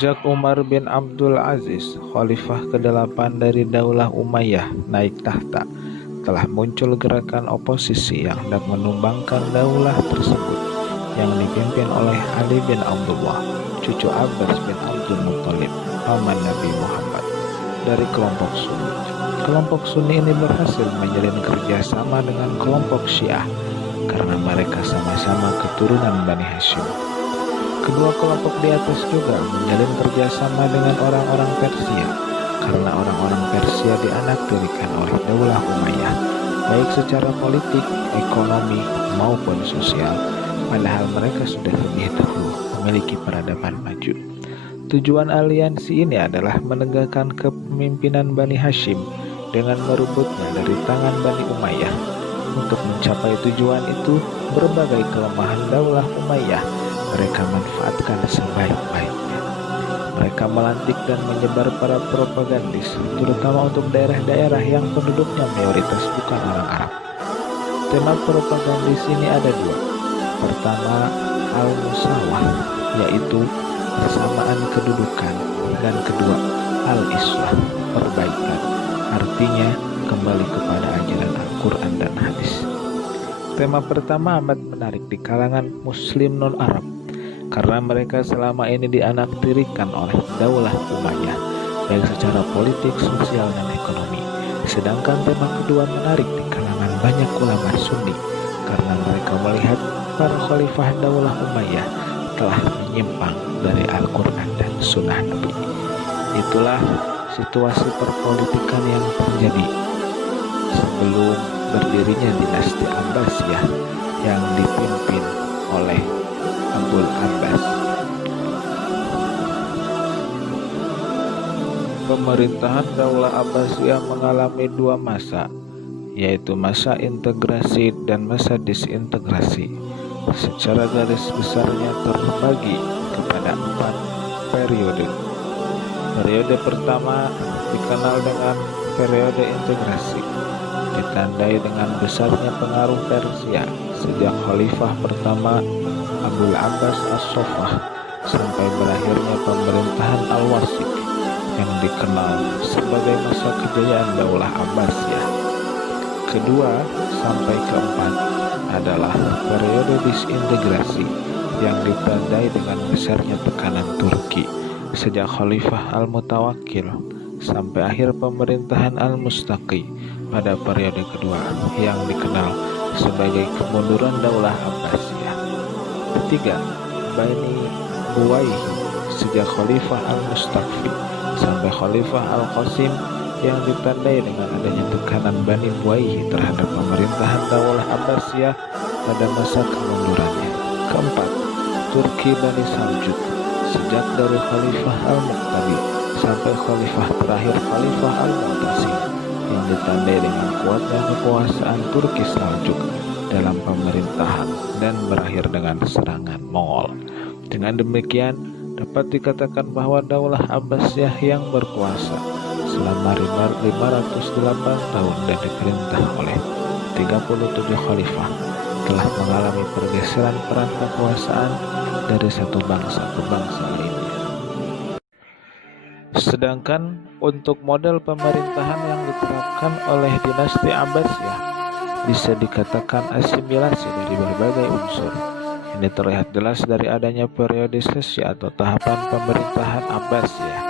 Sejak Umar bin Abdul Aziz, khalifah ke-8 dari Daulah Umayyah, naik tahta, telah muncul gerakan oposisi yang hendak menumbangkan daulah tersebut yang dipimpin oleh Ali bin Abdullah, cucu Abbas bin Abdul Muttalib, paman Nabi Muhammad, dari kelompok Sunni. Kelompok Sunni ini berhasil menjalin kerjasama dengan kelompok Syiah karena mereka sama-sama keturunan Bani Hashim. Kedua kelompok di atas juga menjalin kerjasama dengan orang-orang Persia karena orang-orang Persia dianaktirikan oleh Daulah Umayyah, baik secara politik, ekonomi, maupun sosial, padahal mereka sudah lebih dahulu memiliki peradaban maju. Tujuan aliansi ini adalah menegakkan kepemimpinan Bani Hashim dengan merebutnya dari tangan Bani Umayyah. Untuk mencapai tujuan itu, berbagai kelemahan Daulah Umayyah mereka manfaatkan sebaik-baiknya. Mereka melantik dan menyebar para propagandis, terutama untuk daerah-daerah yang penduduknya mayoritas bukan orang Arab. Tema propagandis ini ada dua. Pertama, al-musawah, yaitu persamaan kedudukan, dan kedua, al-islah, perbaikan, artinya kembali kepada ajaran Al-Quran dan hadis. Tema pertama amat menarik di kalangan Muslim non-Arab karena mereka selama ini dianaktirikan oleh Daulah Umayyah, baik secara politik, sosial, dan ekonomi. Sedangkan tema kedua menarik di kalangan banyak ulama Sunni karena mereka melihat para khalifah Daulah Umayyah telah menyimpang dari Al-Quran dan Sunnah Nabi. Itulah situasi perpolitikan yang terjadi sebelum berdirinya dinasti Abbasiyah yang dipimpin oleh Abul Abbas. Pemerintahan Daulah Abbasiyah mengalami dua masa, yaitu masa integrasi dan masa disintegrasi. Secara garis besarnya terbagi kepada 4 periode. Periode pertama dikenal dengan periode integrasi, ditandai dengan besarnya pengaruh Persia sejak khalifah pertama Abul Abbas As-Soffah sampai berakhirnya pemerintahan Al-Wasik yang dikenal sebagai masa kejayaan Daulah Abbasiyah. Kedua sampai keempat adalah periode disintegrasi yang ditandai dengan besarnya tekanan Turki sejak khalifah Al-Mutawakkil sampai akhir pemerintahan Al-Mustaqi pada periode kedua yang dikenal sebagai kemunduran Daulah Abbasiyah. Ketiga, Bani Buwayhi sejak khalifah Al-Mustaqfi sampai khalifah Al-Qasim yang ditandai dengan adanya tekanan Bani Buwayhi terhadap pemerintahan Daulah Abbasiyah pada masa kemundurannya. Keempat, Turki Bani Saljuk sejak dari khalifah Al-Muqtadi sampai khalifah terakhir khalifah Al-Mu'tasim yang ditandai dengan kuatnya kekuasaan Turki Saljuk dalam pemerintahan dan berakhir dengan serangan Mongol. Dengan demikian, dapat dikatakan bahwa Daulah Abbasiyah yang berkuasa selama 508 tahun dan diperintah oleh 37 khalifah telah mengalami pergeseran peran kekuasaan dari satu bangsa ke bangsa lainnya. Sedangkan untuk model pemerintahan yang diterapkan oleh dinasti Abbasiyah bisa dikatakan asimilasi dari berbagai unsur. Ini terlihat jelas dari adanya periodisasi atau tahapan pemerintahan Abbasiyah.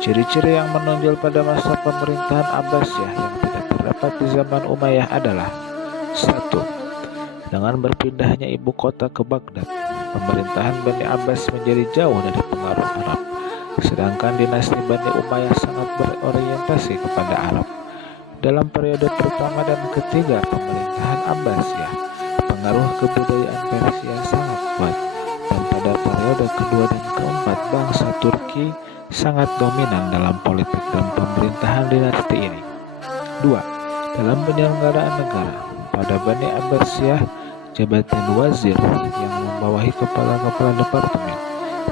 Ciri-ciri yang menonjol pada masa pemerintahan Abbasiyah yang tidak terdapat di zaman Umayyah adalah: 1. Dengan berpindahnya ibu kota ke Baghdad, pemerintahan Bani Abbas menjadi jauh dari pengaruh Arab, sedangkan dinasti Bani Umayyah sangat berorientasi kepada Arab. Dalam periode pertama dan ketiga pemerintahan Abbasiyah, pengaruh kebudayaan Persia sangat kuat, dan pada periode kedua dan keempat bangsa Turki sangat dominan dalam politik dan pemerintahan dinasti ini. 2. Dalam penyelenggaraan negara, pada Bani Abbasiyah, jabatan wazir yang membawahi kepala-kepala departemen,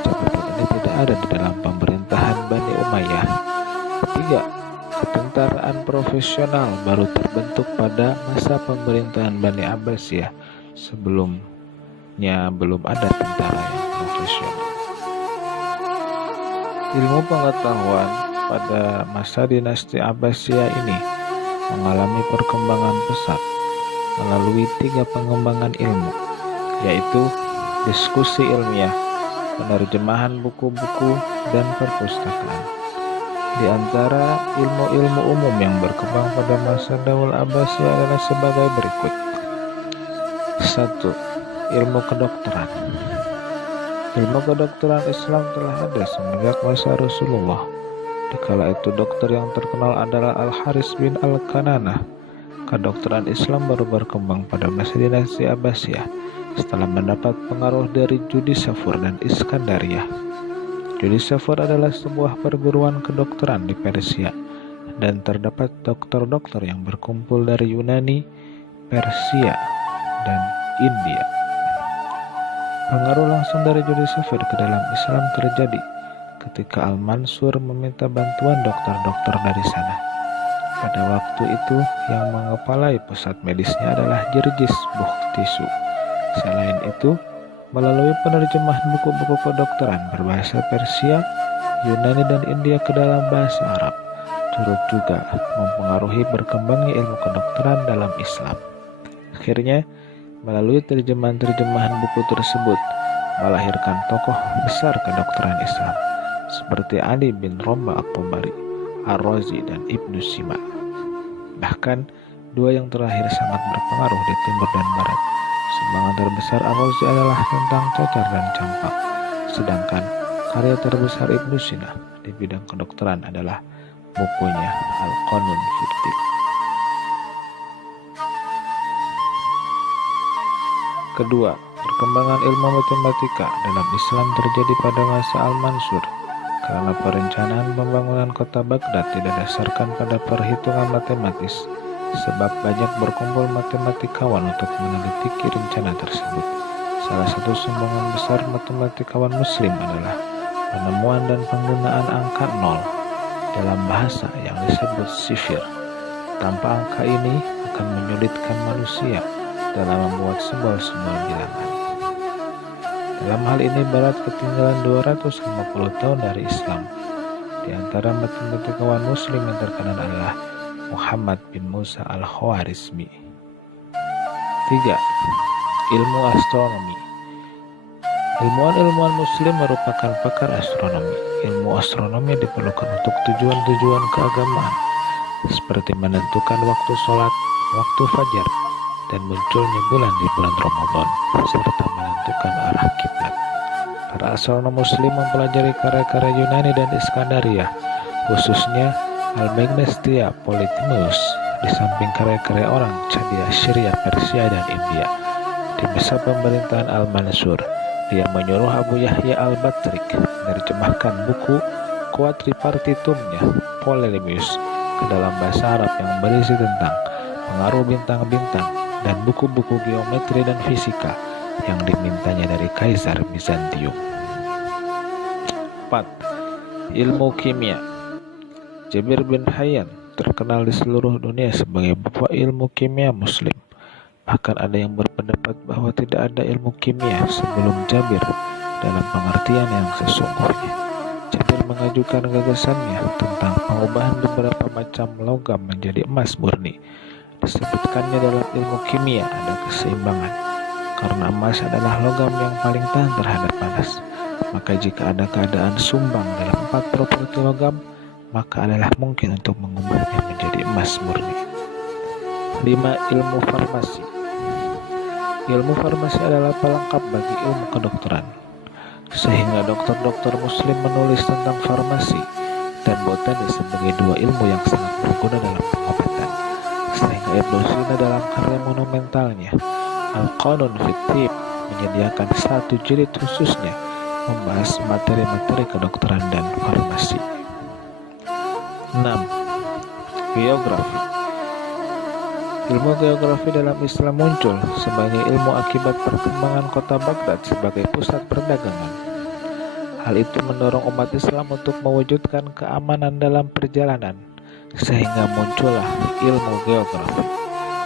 jabatan ini tidak ada di dalam pemerintahan Bani Umayyah. 3. Ketentaraan profesional baru terbentuk pada masa pemerintahan Bani Abbasiyah. Sebelumnya belum ada tentara yang profesional. Ilmu pengetahuan pada masa dinasti Abbasiyah ini mengalami perkembangan pesat melalui 3 pengembangan ilmu, yaitu diskusi ilmiah, penerjemahan buku-buku, dan perpustakaan. Di antara ilmu-ilmu umum yang berkembang pada masa Daulah Abbasiyah adalah sebagai berikut. 1. Ilmu kedokteran. Ilmu kedokteran Islam telah ada semenjak masa Rasulullah. Dikala itu dokter yang terkenal adalah Al-Haris bin Al-Kananah. Kedokteran Islam baru berkembang pada masa dinasti Abbasiyah setelah mendapat pengaruh dari Judisafur dan Iskandariyah. Judisafur adalah sebuah perguruan kedokteran di Persia, dan terdapat dokter-dokter yang berkumpul dari Yunani, Persia, dan India. Pengaruh langsung dari Judisafur ke dalam Islam terjadi ketika Al-Mansur meminta bantuan dokter-dokter dari sana. Pada waktu itu yang mengepalai pusat medisnya adalah Jirjis Bukhtisu. Selain itu, melalui penerjemahan buku-buku kedokteran berbahasa Persia, Yunani, dan India ke dalam bahasa Arab, turut juga mempengaruhi berkembangnya ilmu kedokteran dalam Islam. Akhirnya, melalui terjemahan-terjemahan buku tersebut, melahirkan tokoh besar kedokteran Islam, seperti Ali bin Romba At-Tabari, Ar-Razi, dan Ibnu Sina. Bahkan, 2 yang terakhir sangat berpengaruh di timur dan barat. Sumbangan terbesar Ar-Razi adalah tentang cacar dan campak, sedangkan karya terbesar Ibnu Sina di bidang kedokteran adalah bukunya Al-Qanun fit Tibb. Kedua, perkembangan ilmu matematika dalam Islam terjadi pada masa Al-Mansur karena perencanaan pembangunan kota Baghdad tidak didasarkan pada perhitungan matematis, sebab banyak berkumpul matematikawan untuk meneliti rencana tersebut. Salah satu sumbangan besar matematikawan Muslim adalah penemuan dan penggunaan angka 0 dalam bahasa yang disebut sifir. Tanpa angka ini akan menyulitkan manusia dalam membuat simbol-simbol bilangan. Dalam hal ini Barat ketinggalan 250 tahun dari Islam. Di antara matematikawan Muslim yang terkenal adalah Muhammad bin Musa Al-Khwarizmi. 3. Ilmu astronomi. Ilmuwan-ilmuwan Muslim merupakan pakar astronomi. Ilmu astronomi diperlukan untuk tujuan-tujuan keagamaan, seperti menentukan waktu sholat, waktu fajar, dan munculnya bulan di bulan Ramadan, serta menentukan arah kiblat. Para astronom Muslim mempelajari karya-karya Yunani dan Iskandariyah, khususnya Almagnestia Polytimus, di samping karya-karya orang Chaldea, Syria, Persia, dan India. Di masa pemerintahan Al-Mansur, dia menyuruh Abu Yahya Al-Batrik menerjemahkan buku Quadripartitumnya Ptolemeus ke dalam bahasa Arab yang berisi tentang pengaruh bintang-bintang dan buku-buku geometri dan fisika yang dimintanya dari Kaisar Bizantium. 4. Ilmu kimia. Jabir bin Hayyan terkenal di seluruh dunia sebagai bapak ilmu kimia Muslim. Bahkan ada yang berpendapat bahwa tidak ada ilmu kimia sebelum Jabir dalam pengertian yang sesungguhnya. Jabir mengajukan gagasannya tentang pengubahan beberapa macam logam menjadi emas murni. Disebutkannya dalam ilmu kimia ada keseimbangan, karena emas adalah logam yang paling tahan terhadap panas. Maka jika ada keadaan sumbang dalam 4 properti logam, maka adalah mungkin untuk mengubahnya menjadi emas murni. 5. Ilmu farmasi. Ilmu farmasi adalah pelengkap bagi ilmu kedokteran, sehingga dokter-dokter Muslim menulis tentang farmasi dan botani sebagai 2 ilmu yang sangat berguna dalam pengobatan. Sehingga Ibnu Sina dalam karya monumentalnya Al-Qanun fit Tibb menyediakan 1 jilid khususnya membahas materi-materi kedokteran dan farmasi. 6. Geografi. Ilmu geografi dalam Islam muncul sebagai ilmu akibat perkembangan kota Baghdad sebagai pusat perdagangan. Hal itu mendorong umat Islam untuk mewujudkan keamanan dalam perjalanan, sehingga muncullah ilmu geografi.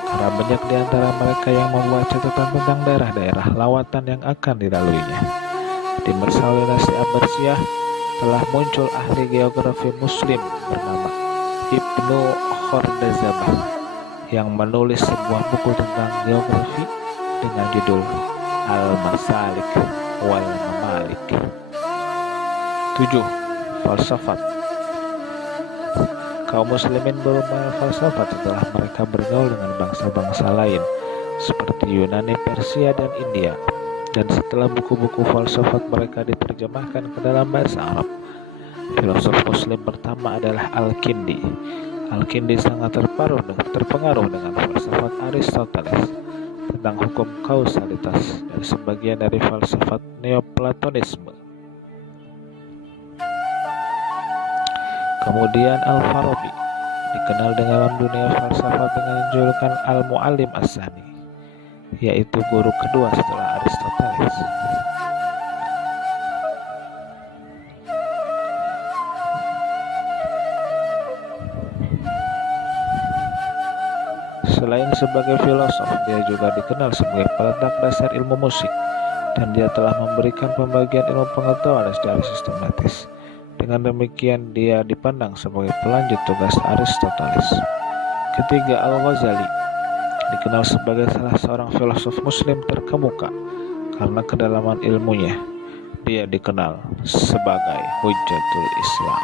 Karena banyak di antara mereka yang membuat catatan tentang daerah-daerah lawatan yang akan dilaluinya. Di masa dinasti Abbasiyah, telah muncul ahli geografi Muslim bernama Ibnu Khordazabah yang menulis sebuah buku tentang geografi dengan judul Al-Masalik wal Mamalik. 7. Falsafat. Kaum muslimin bermain falsafat setelah mereka bergaul dengan bangsa-bangsa lain seperti Yunani, Persia, dan India, dan setelah buku-buku falsafat mereka diterjemahkan ke dalam bahasa Arab. Filosof muslim pertama adalah Al-Kindi. Al-Kindi sangat terpengaruh dengan falsafat Aristoteles tentang hukum kausalitas dan sebagian dari falsafat Neoplatonisme. Kemudian Al-Farabi dikenal dalam dunia falsafat dengan julukan Al-Muallim As-Sani, yaitu guru kedua setelah Aristoteles. Selain sebagai filosof, dia juga dikenal sebagai peletak dasar ilmu musik, dan dia telah memberikan pembagian ilmu pengetahuan secara sistematis. Dengan demikian, dia dipandang sebagai pelanjut tugas Aristoteles. Ketiga, Al-Ghazali dikenal sebagai salah seorang filosof muslim terkemuka karena kedalaman ilmunya. Dia dikenal sebagai Hujjatul Islam.